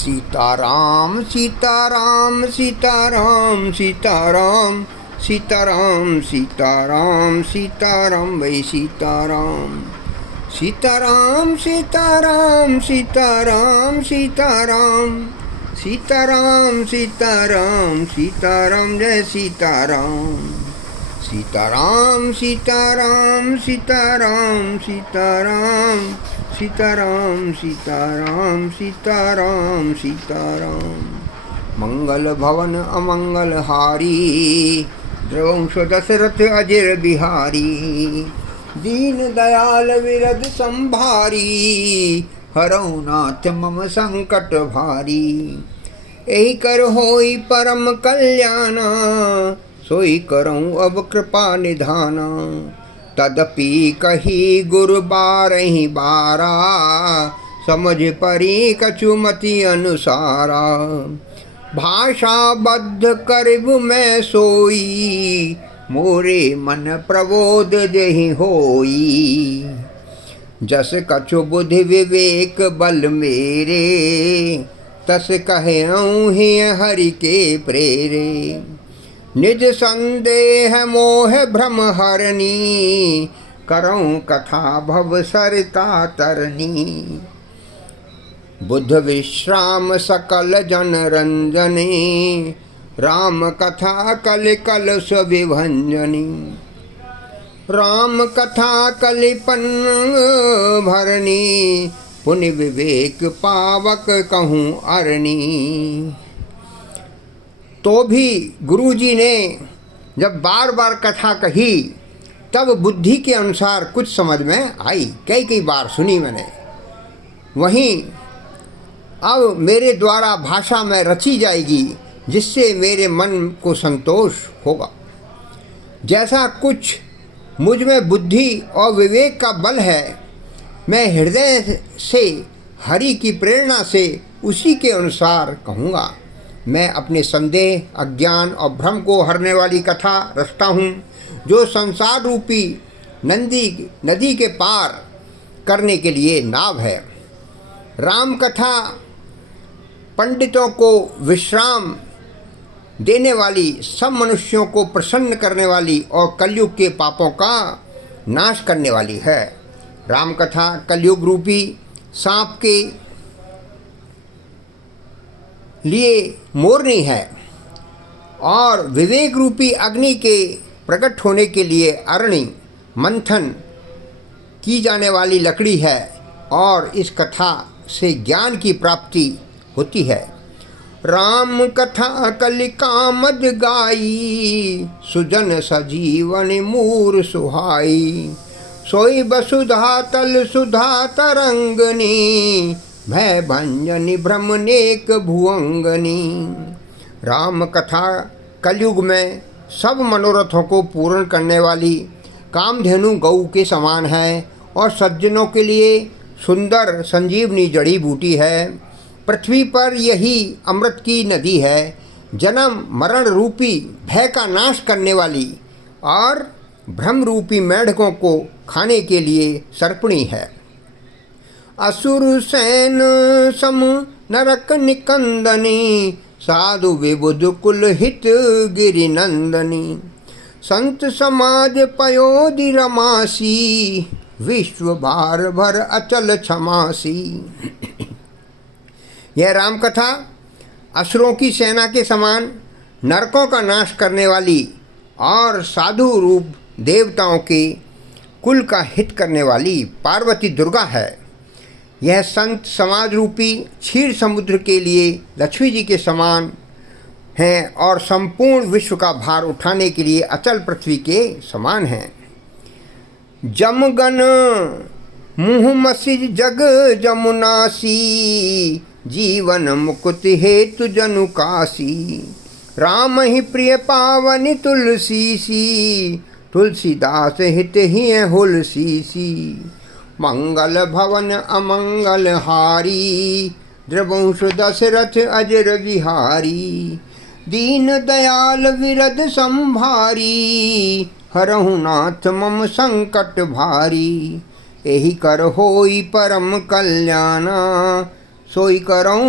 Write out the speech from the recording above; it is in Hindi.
सीताराम सीताराम सीताराम सीताराम सीताराम सीताराम सीताराम वही सीताराम सीताराम सीताराम सीताराम सीताराम सीताराम सीताराम सीताराम जय सीताराम सीताराम सीताराम सीताराम सीताराम सीताराम सीताराम सीताराम सीताराम मंगल भवन अमंगल हारी द्रवंश दशरथ अजर बिहारी दीन दयाल विरद संभारी हरऊ नाथ मम संकट भारी यही कर होई परम कल्याण सोई करऊँ अब कृपा निधाना तदपि कही गुरु बारहि बारा समझ परी कछुमति अनुसारा भाषा बद्ध करब मैं सोई मोरे मन प्रबोध जहि होई जस कछु बुद्धि विवेक बल मेरे तस कहऊँ ही हरि के प्रेरे निज संदेह मोह भ्रम हरनी करऊँ कथा भव सरिता तरनी बुद्ध विश्राम सकल जन रंजनी राम कथा कल कल सुविभंजनी राम कथा कलिपन भरनी पुण्य विवेक पावक कहूँ अरणी। तो भी गुरुजी ने जब बार बार कथा कही तब बुद्धि के अनुसार कुछ समझ में आई, कई कई बार सुनी मैंने। वहीं अब मेरे द्वारा भाषा में रची जाएगी जिससे मेरे मन को संतोष होगा। जैसा कुछ मुझ में बुद्धि और विवेक का बल है, मैं हृदय से हरि की प्रेरणा से उसी के अनुसार कहूँगा। मैं अपने संदेह, अज्ञान और भ्रम को हरने वाली कथा रचता हूँ जो संसार रूपी नदी के पार करने के लिए नाव है। राम कथा पंडितों को विश्राम देने वाली, सब मनुष्यों को प्रसन्न करने वाली और कलयुग के पापों का नाश करने वाली है। राम कथा कलयुग रूपी सांप के लिए मोरनी है और विवेक रूपी अग्नि के प्रकट होने के लिए अरणी मंथन की जाने वाली लकड़ी है और इस कथा से ज्ञान की प्राप्ति होती है। राम कथा कलिकामद गाई सुजन सजीवन मूर सुहाई सोई वसुधा तल सुधा तरंगनी भय भंजनी भ्रमनेक भुवंगनी। राम कथा कलयुग में सब मनोरथों को पूर्ण करने वाली कामधेनु गऊ के समान है और सज्जनों के लिए सुंदर संजीवनी जड़ी बूटी है। पृथ्वी पर यही अमृत की नदी है, जन्म मरण रूपी भय का नाश करने वाली और भ्रम रूपी मेढकों को खाने के लिए सर्पणी है। असुर सैन सम नरक निकंदनी साधु विबुध कुल हित गिरि नंदनी संत समाज पयोधि रमासी विश्व भार भर अचल क्षमासी। यह राम कथा असुरों की सेना के समान नरकों का नाश करने वाली और साधु रूप देवताओं के कुल का हित करने वाली पार्वती दुर्गा है। यह संत समाज रूपी क्षीर समुद्र के लिए लक्ष्मी जी के समान हैं और संपूर्ण विश्व का भार उठाने के लिए अचल पृथ्वी के समान हैं। जमगन मुँह मसिज जग जमुनासी जीवन मुकुति हेतु जनु काशी राम ही प्रिय पावनि तुलसी सी तुलसीदास हित ही हुलसी सी मंगल भवन अमंगल हारी द्रवंश दशरथ अजर बिहारी दीन दयाल विरद संभारी हरहु नाथ मम संकट भारी यही कर होई परम कल्याण सोई करऊँ